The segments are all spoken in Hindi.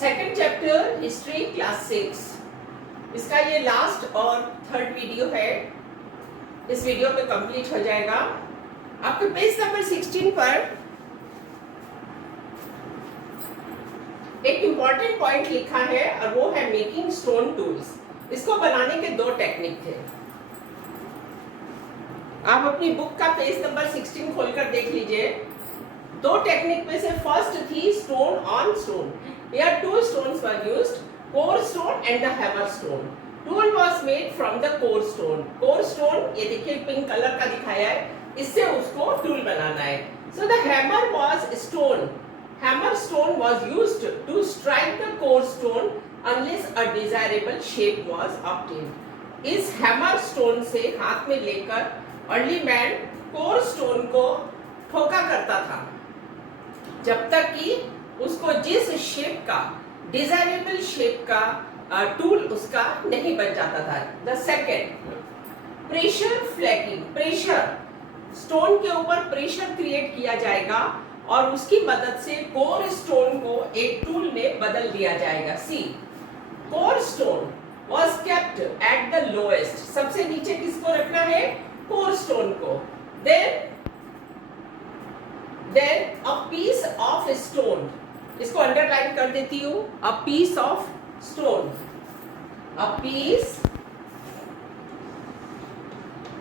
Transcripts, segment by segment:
Second chapter history class 6। इसका ये लास्ट और थर्ड वीडियो है। इस वीडियो में कंप्लीट हो जाएगा। आपके पेज नंबर 16 पर एक इम्पॉर्टेंट पॉइंट लिखा है और वो है मेकिंग स्टोन टूल्स। इसको बनाने के दो टेक्निक थे। आप अपनी बुक का पेज नंबर 16 खोलकर देख लीजिए। दो टेक्निक में से फर्स्ट थी stone on stone. Here two stones were used, core stone and the hammer stone. Tool was made from the core stone. Core stone ये देखिए पिंक कलर का दिखाया है, इससे उसको टूल बनाना है। So the hammer was stone. Hammer stone was used to strike the core stone unless a desirable shape was obtained. इस hammer stone से हाथ में लेकर अर्ली मैन core stone को ठोका करता था जब तक कि उसको जिस शेप का डिजायरेबल शेप का टूल उसका नहीं बन जाता था। The second pressure फ्लैकिंग। Pressure stone के ऊपर प्रेशर क्रिएट किया जाएगा और उसकी मदद से कोर स्टोन को एक टूल में बदल दिया जाएगा। See core stone was kept at the lowest. सबसे नीचे किसको रखना है? कोर स्टोन को। Then a piece of stone, इसको अंडरलाइन कर देती हूं। A piece of stone, a piece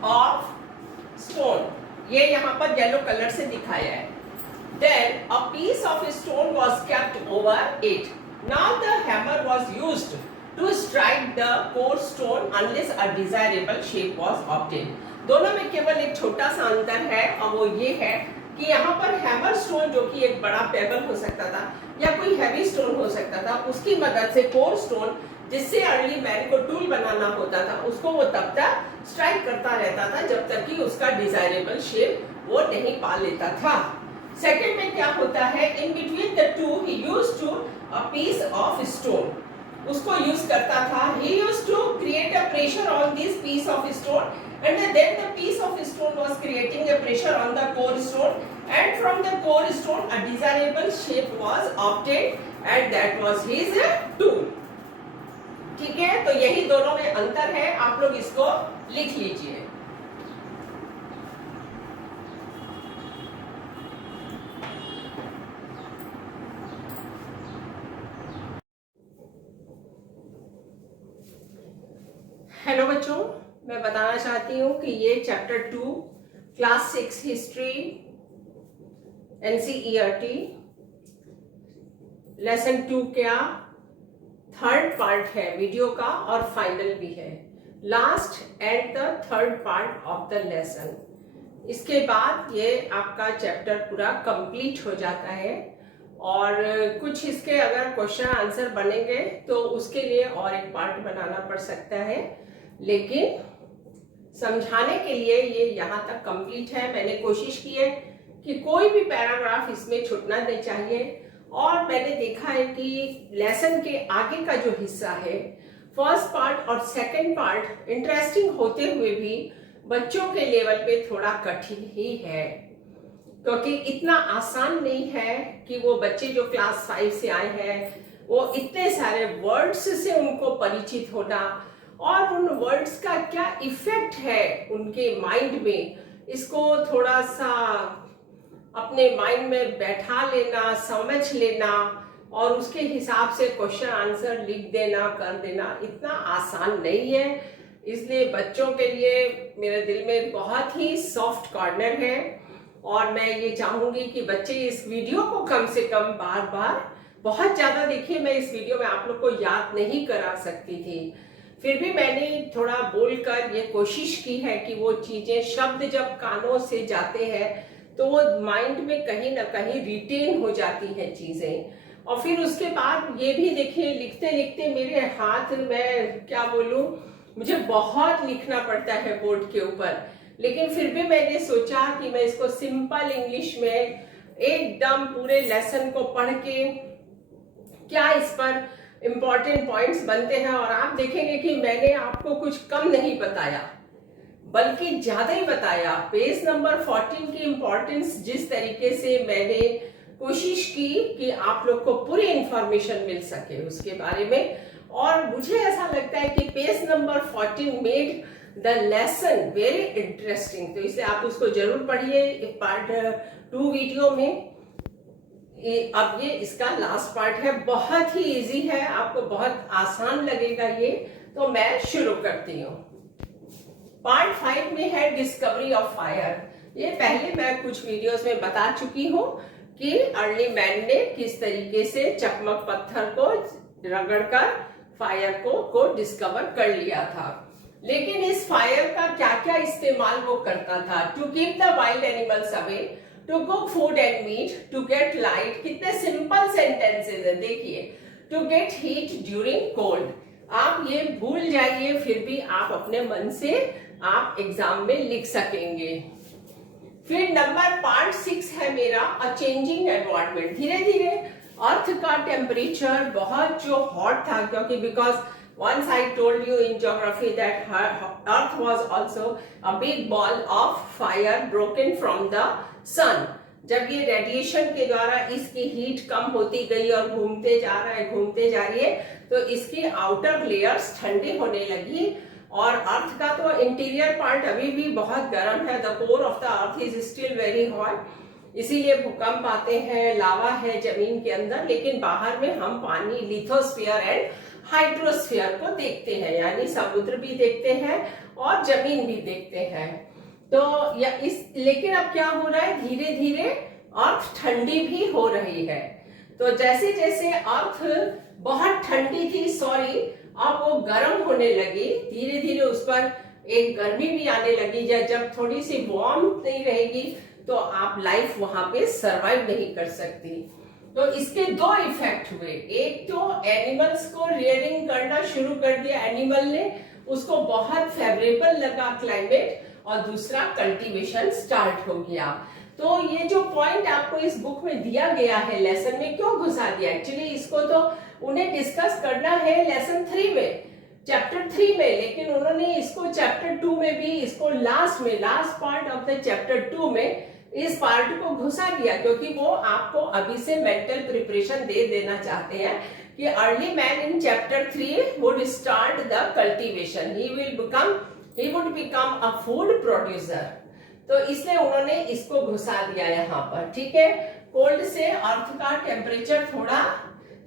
of stone, ये यहां पर येलो कलर से दिखाया है। Then a piece of stone was kept over it. Now the hammer was used to strike the core stone unless a desirable shape was obtained. दोनों में केवल एक छोटा सा अंतर है और वो ये है कि यहाँ पर हैमर स्टोन जो कि एक बड़ा पेबल हो सकता था या कोई हैवी स्टोन हो सकता था, उसकी मदद से कोर स्टोन जिससे अर्ली मैन को टूल बनाना होता था उसको वो तब तक स्ट्राइक करता रहता था जब तक कि उसका डिजायरेबल शेप वो नहीं पा लेता था। सेकंड में क्या होता है? In between the two he used to a piece of stone, उसको यूज करता था। he used to create a pressure on this piece of stone and then the piece of stone was creating a pressure on the core stone and from the core stone a desirable shape was obtained and that was his tool. ठीक है, तो यही दोनों में अंतर है। आप लोग इसको लिख लीजिए। हेलो बच्चों, मैं बताना चाहती हूँ कि ये chapter 2 class 6 history NCERT lesson 2 का थर्ड पार्ट है वीडियो का और फाइनल भी है। Last and the third part of the lesson. इसके बाद ये आपका चैप्टर पूरा कंप्लीट हो जाता है और कुछ इसके अगर क्वेश्चन आंसर बनेंगे तो उसके लिए और एक पार्ट बनाना पड़ सकता है, लेकिन समझाने के लिए ये यहाँ तक कंप्लीट है। मैंने कोशिश की है कि कोई भी पैराग्राफ इसमें छूटना नहीं चाहिए और मैंने देखा है कि लेसन के आगे का जो हिस्सा है, फर्स्ट पार्ट और सेकंड पार्ट इंटरेस्टिंग होते हुए भी बच्चों के लेवल पे थोड़ा कठिन ही है, क्योंकि इतना आसान नहीं है कि वो बच्चे जो क्लास 5 से आए हैं वो इतने सारे वर्ड्स से उनको परिचित होना और उन वर्ड्स का क्या इफेक्ट है उनके माइंड में, इसको थोड़ा सा अपने माइंड में बैठा लेना, समझ लेना और उसके हिसाब से क्वेश्चन आंसर लिख देना, कर देना इतना आसान नहीं है। इसलिए बच्चों के लिए मेरे दिल में बहुत ही सॉफ्ट कॉर्नर है और मैं ये चाहूंगी कि बच्चे इस वीडियो को कम से कम बार बार बहुत ज्यादा देखिए। मैं इस वीडियो में आप लोग को याद नहीं करा सकती थी, फिर भी मैंने थोड़ा बोलकर ये कोशिश की है कि वो चीजें, शब्द जब कानों से जाते हैं तो वो माइंड में कहीं ना कहीं रिटेन हो जाती हैं चीजें। और फिर उसके बाद ये भी देखिए, लिखते लिखते मेरे हाथ में क्या बोलूं, मुझे बहुत लिखना पड़ता है बोर्ड के ऊपर, लेकिन फिर भी मैंने सोचा कि मैं इसको सिंपल इंग्लिश में एकदम पूरे लेसन को पढ़ के क्या इस पर इम्पोर्टेंट पॉइंट्स बनते हैं। और आप देखेंगे कि मैंने आपको कुछ कम नहीं बताया बल्कि ज्यादा ही बताया। पेज नंबर 14 की इम्पोर्टेंस जिस तरीके से मैंने कोशिश की कि आप लोग को पूरी इंफॉर्मेशन मिल सके उसके बारे में। और मुझे ऐसा लगता है कि page number 14 made the lesson very interesting, तो इसलिए आप उसको जरूर पढ़िए पार्ट 2 वीडियो में। अब ये इसका लास्ट पार्ट है, बहुत ही इजी है, आपको बहुत आसान लगेगा ये। तो मैं शुरू करती हूँ। पार्ट 5 में है डिस्कवरी ऑफ फायर। ये पहले मैं कुछ वीडियोस में बता चुकी हूँ कि अर्ली मैन ने किस तरीके से चकमक पत्थर को रगड़कर फायर को डिस्कवर कर लिया था। लेकिन इस फायर का क्या क्या इस्तेमाल वो करता था? To keep the wild animals away, to cook food and meat, to get light. कितने सिंपल सेंटेंसेस है, देखिए। To get heat during cold. आप ये भूल जाइए, फिर भी आप अपने मन से आप एग्जाम में लिख सकेंगे। फिर नंबर पार्ट 6 है मेरा अ चेंजिंग एनवायरनमेंट। धीरे धीरे अर्थ का टेम्परेचर बहुत जो हॉट था, क्योंकि because once I told you in geography that earth was also a big ball of fire broken from the sun। जब ये रेडिएशन के द्वारा इसकी हीट कम होती गई और घूमते जा रही है, तो इसकी आउटर लेयर्स ठंडी होने लगी। और अर्थ का तो इंटीरियर पार्ट अभी भी बहुत गर्म है, the core of the earth is still very hot, इसीलिए भूकंप आते हैं, लावा है जमीन के अंदर। लेकिन बाहर में हम पानी, लिथोस्फीयर एंड हाइड्रोस्फीयर को देखते हैं, यानी समुद्र भी देखते हैं और जमीन भी देखते हैं। तो लेकिन अब क्या हो रहा है, धीरे धीरे अर्थ ठंडी भी हो रही है। तो जैसे जैसे अर्थ बहुत ठंडी थी, अब वो गर्म होने लगी, धीरे धीरे उस पर एक गर्मी भी आने लगी। जब थोड़ी सी वार्म नहीं रहेगी तो आप लाइफ वहां पे सरवाइव नहीं कर सकती। तो इसके 2 इफेक्ट हुए। एक तो एनिमल्स को रियरिंग करना शुरू कर दिया एनिमल ने, उसको बहुत फेवरेबल लगा क्लाइमेट, और दूसरा कल्टीवेशन स्टार्ट हो गया। तो ये जो पॉइंट आपको इस बुक में दिया गया है, लेसन में क्यों घुसा दिया, एक्चुअली इसको तो उन्हें डिस्कस करना है लेसन 3 में, चैप्टर 3 में, लेकिन उन्होंने इसको चैप्टर 2 में भी, इसको last part of the chapter 2 में इस पार्ट को घुसा दिया, क्योंकि वो आपको अभी से मेंटल प्रिपरेशन दे देना चाहते हैं कि early man in chapter 3 would start the cultivation, he would become a food producer. तो इसलिए उन्होंने इसको घुसा दिया यहाँ पर, ठीक है। कोल्ड से अर्थ का टेम्परेचर थोड़ा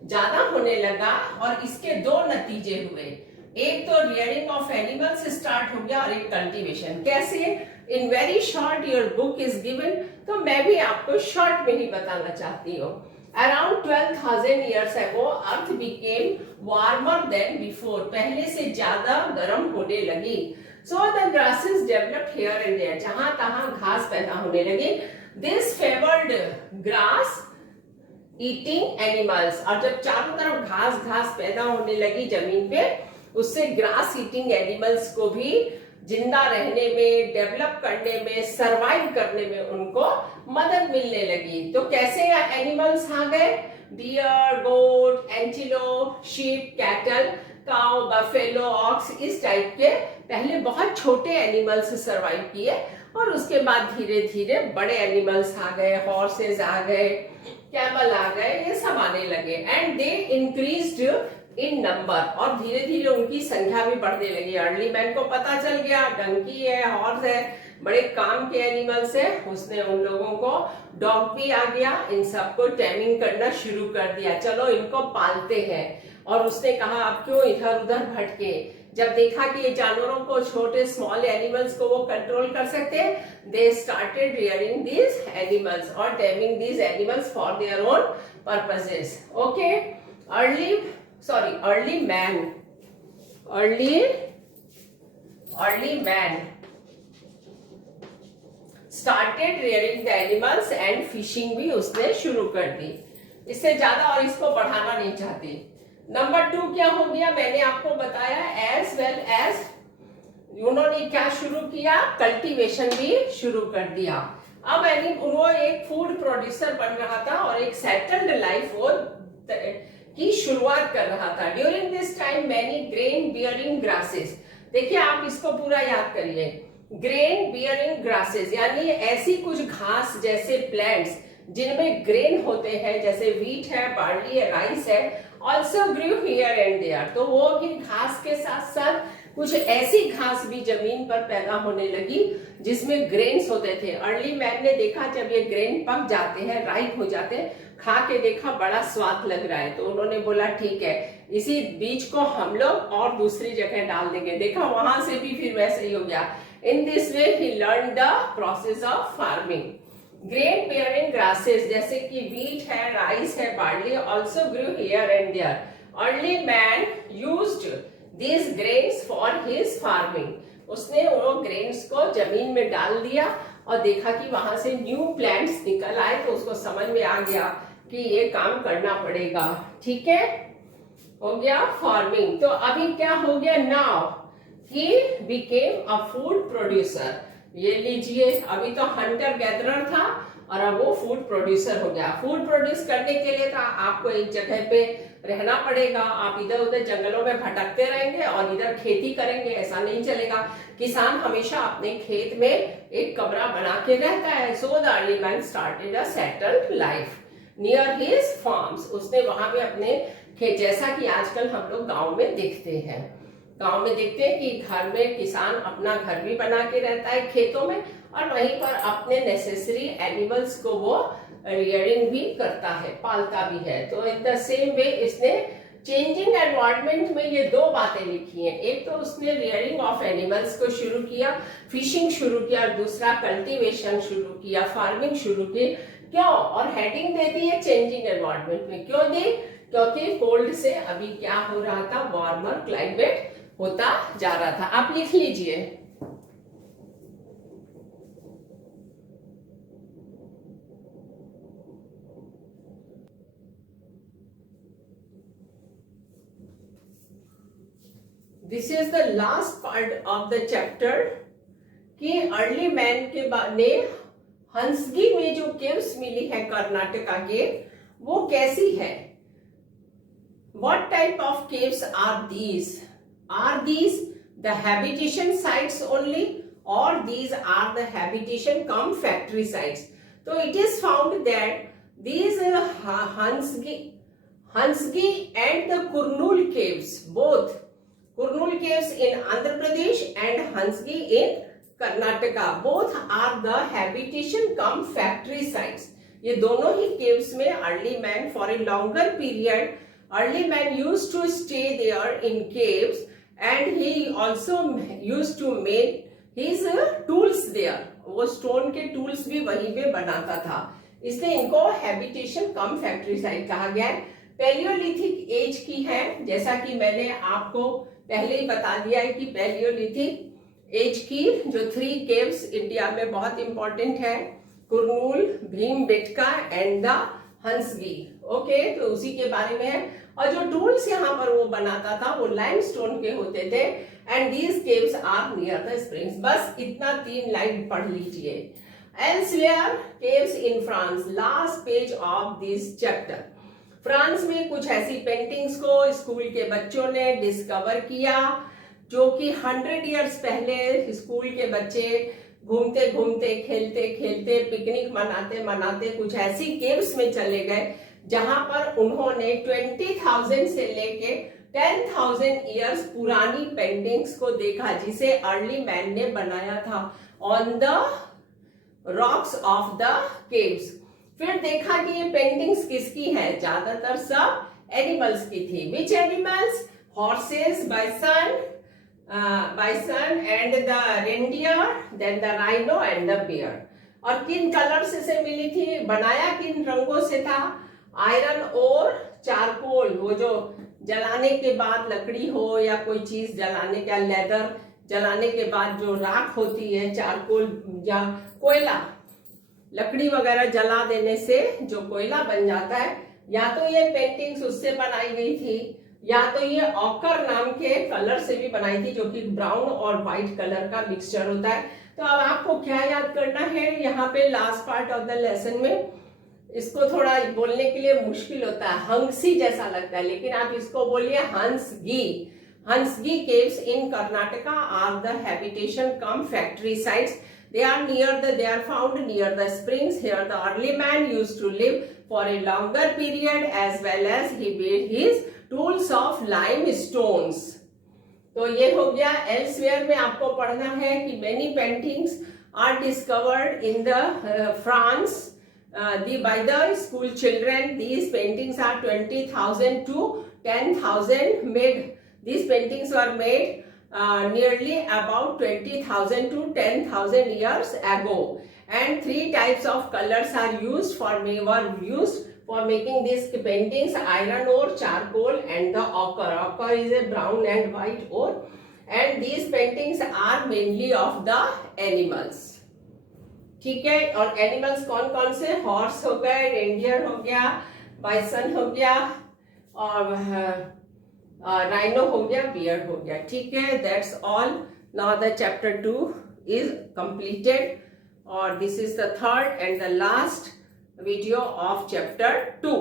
ज्यादा होने लगा, और इसके 2 नतीजे हुए। एक तो रियरिंग ऑफ एनिमल्स स्टार्ट हो गया, और एक कल्टीवेशन। कैसे? In very short your book is given, तो मैं भी आपको शॉर्ट में ही बताना चाहती हूँ। Around 12,000 years ago earth became warmer than before, पहले से ज्यादा गर्म होने लगी। So the grasses developed here and there, जहां तहां घास पैदा होने लगी। This favoured grass eating animals, और जब चारों तरफ घास पैदा होने लगी जमीन पे, उससे ग्रास ईटिंग एनिमल्स को भी जिंदा रहने में, डेवलप करने में, सरवाइव करने में उनको मदद मिलने लगी। तो कैसे एनिमल्स आ गए? Deer, goat, antelope, sheep, cattle, cow, buffalo, ox, इस टाइप के पहले बहुत छोटे एनिमल्स सरवाइव किए, और उसके बाद धीरे धीरे बड़े एनिमल्स आ गए, हॉर्सेस आ गए, कैमल आ गए, ये सब आने लगे। And they increased in number, और धीरे धीरे उनकी संख्या भी बढ़ने लगी। अर्ली मैन को पता चल गया डंकी है, हॉर्स है, बड़े काम के एनिमल्स है, उसने उन लोगों को, डॉग भी आ गया, इन सबको टेमिंग करना शुरू कर दिया, चलो इनको पालते हैं। और उसने कहा अब क्यों इधर उधर भटके, जब देखा कि ये जानवरों को, छोटे स्मॉल एनिमल्स को वो कंट्रोल कर सकते हैं, they started rearing these animals और taming these animals for their own purposes. Okay, early man started rearing the animals and fishing भी उसने शुरू कर दी। इससे ज्यादा और इसको बढ़ाना नहीं चाहती। नंबर 2 क्या हो गया, मैंने आपको बताया, एज वेल एज उन्होंने क्या शुरू किया, कल्टीवेशन भी शुरू कर दिया। अब वो एक फूड प्रोड्यूसर बन रहा था और एक सेटल्ड लाइफ वो की शुरुआत कर रहा था। During this time many grain bearing grasses, देखिए आप इसको पूरा याद करिए, ग्रेन बियरिंग ग्रासेस यानी ऐसी कुछ घास जैसे प्लांट्स जिनमें ग्रेन होते हैं, जैसे वीट है, बार्ली है, राइस है, also grew here and there. तो वो भी घास के साथ साथ कुछ ऐसी घास भी जमीन पर पैदा होने लगी जिसमें ग्रेन्स होते थे। अर्ली मैन ने देखा जब ये ग्रेन पक जाते हैं, राइप हो जाते हैं, खा के देखा बड़ा स्वाद लग रहा है, तो उन्होंने बोला ठीक है, इसी बीज को हम लोग और दूसरी जगह डाल देंगे। देखा वहां से भी फिर वैसे ही हो गया। In this way he learn the process of farming. Grain bearing grasses जैसे कि वीट है, राइस है, barley also grew here and there. Early man used these grains for his farming। उसने वो ग्रेन्स को जमीन में डाल दिया और देखा कि वहां से न्यू प्लांट्स निकल आए, तो उसको समझ में आ गया कि ये काम करना पड़ेगा। ठीक है, हो गया फार्मिंग। तो अभी क्या हो गया, now he became a food producer. ये लीजिए, अभी तो हंटर गैदरर था और अब वो फूड प्रोड्यूसर हो गया। फूड प्रोड्यूस करने के लिए था आपको एक जगह पे रहना पड़ेगा। आप इधर उधर जंगलों में भटकते रहेंगे और इधर खेती करेंगे, ऐसा नहीं चलेगा। किसान हमेशा अपने खेत में एक कमरा बना के रहता है। So the early man started a settled life near his farms. उसने वहां पे अपने खेत, जैसा कि आजकल हम लोग गाँव में देखते हैं, गांव में देखते हैं कि घर में किसान अपना घर भी बना के रहता है खेतों में, और वहीं पर अपने नेसेसरी एनिमल्स को वो रियरिंग भी करता है, पालता भी है। तो इन द सेम वे इसने चेंजिंग एनवायरनमेंट में ये दो बातें लिखी हैं। एक तो उसने रियरिंग ऑफ एनिमल्स को शुरू किया, फिशिंग शुरू किया, और दूसरा कल्टीवेशन शुरू किया, फार्मिंग शुरू की। क्यों? और हेडिंग दे दी है चेंजिंग एनवायरनमेंट में। क्यों दी? क्योंकि कोल्ड से अभी क्या हो रहा था, वार्मर क्लाइमेट होता जा रहा था। आप लिख लीजिए। This is the last part of the chapter कि अर्ली मैन के ने हंसगी में जो केव्स मिली है कर्नाटका के, वो कैसी है। What type of caves are these? Are these the habitation sites only, or these are the habitation cum factory sites? So it is found that these Hansgi and the Kurnool caves, both Kurnool caves in Andhra Pradesh and Hansgi in Karnataka, both are the habitation cum factory sites. ये दोनों ही caves में early man for a longer period, early man used to stay there in caves, and he also used to make his tools there। वो stone के tools भी वहीं पे बनाता था, इसलिए इनको habitation cum factory site कहा गया है। पैलियोलिथिक एज की है, जैसा कि मैंने आपको पहले ही बता दिया है कि पैलियोलिथिक एज की जो 3 केव्स इंडिया में बहुत इंपॉर्टेंट है, Kurnool, Bhimbetka and the Hunsgi. Okay, तो उसी के बारे में है। और जो टूल्स यहाँ पर वो बनाता था वो लाइमस्टोन के होते थे, and these caves are near the springs. बस इतना 3 लाइन पढ़ लीजिए। Elsewhere caves in France, last page of this chapter. France में कुछ ऐसी पेंटिंग्स को स्कूल के बच्चों ने डिस्कवर किया, जो कि 100 इयर्स पहले स्कूल के बच्चे घूमते घूमते, खेलते खेलते, पिकनिक मनाते मनाते कुछ ऐसी केव्स में चले गए जहां पर उन्होंने 20,000 से लेके 10,000 इयर्स पुरानी पेंटिंग्स को देखा, जिसे अर्ली मैन ने बनाया था on the rocks of the caves. फिर देखा कि ये पेंटिंग्स किसकी है, ज्यादातर सब एनिमल्स की थी। Which animals? Horses, bison and the reindeer, then the rhino and the bear. और किन कलर्स से मिली थी, बनाया किन रंगों से था? आयरन और चारकोल, वो जो जलाने के बाद लकड़ी हो या कोई चीज जलाने का, लेदर जलाने के बाद जो राख होती है, चारकोल या कोयला, लकड़ी वगैरह जला देने से जो कोयला बन जाता है, या तो ये पेंटिंग्स उससे बनाई गई थी, या तो ये ऑकर नाम के कलर से भी बनाई थी, जो कि ब्राउन और व्हाइट कलर का मिक्सचर होता है। तो अब आपको क्या याद करना है यहाँ पे last part of the lesson में, इसको थोड़ा बोलने के लिए मुश्किल होता है, हंसी जैसा लगता है, लेकिन आप इसको बोलिए Hunsgi. Hunsgi caves in Karnataka are the habitation cum factory sites They are found near the springs. Here the early man used to live for a longer period, as well as he made his tools of limestones. तो ये हो गया. एल्सवेयर में आपको पढ़ना है कि many paintings are discovered in the France by the school children. These paintings are 20,000 to 10,000 made. These paintings were made nearly about 20,000 to 10,000 years ago. And 3 types of colors are used for making these paintings: iron ore, charcoal, and the ochre. Ochre is a brown and white ore. And these paintings are mainly of the animals. ठीक है. और एनिमल्स कौन कौन से? हॉर्स हो गए, रेंडियर हो गया, बाइसन हो गया, और राइनो हो गया, बियर हो गया. ठीक है. That's all. Now the chapter 2 is completed, और this is the third and the last video of chapter 2.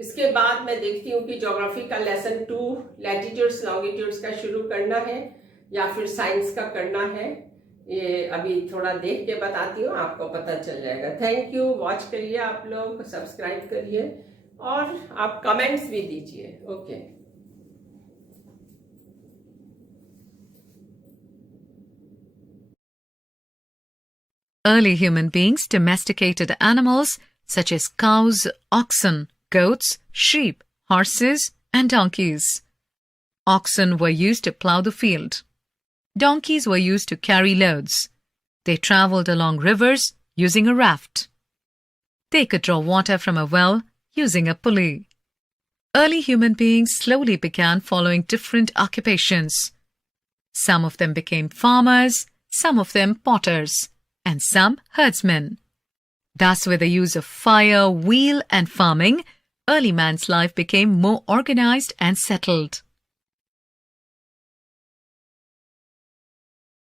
इसके बाद मैं देखती हूँ कि ज्योग्राफी का लेसन 2 लैटिट्यूड्स लॉन्गिट्यूड्स का शुरू करना है या फिर साइंस का करना है. ये अभी थोड़ा देख के बताती हूँ, आपको पता चल जाएगा. Thank you. वॉच करिए आप लोग, सब्सक्राइब करिए, और आप कमेंट्स भी दीजिए. Okay. Early human beings domesticated animals such as cows, oxen, goats, sheep, horses, and donkeys. Oxen were used to plow the field. Donkeys were used to carry loads. They traveled along rivers using a raft. They could draw water from a well using a pulley. Early human beings slowly began following different occupations. Some of them became farmers, some of them potters, and some herdsmen. Thus, with the use of fire, wheel, and farming, early man's life became more organized and settled.